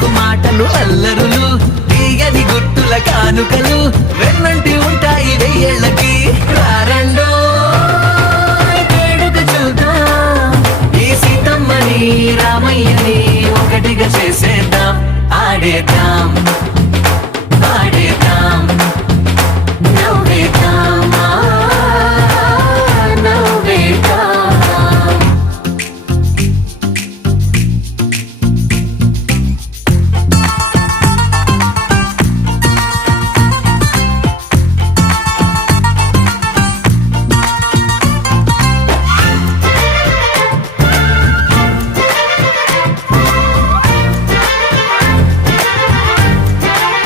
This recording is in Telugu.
పలుకు మాటలు అల్లరులు తీయని గుర్తుల కానుకలు వెన్నంటి ఉంటాయి వెయ్యేళ్ళకి రారండో వేడుక చూద్దాం ఈ సీతమ్మని రామయ్యని ఒకటిగా చేసేద్దాం ఆడేద్దాం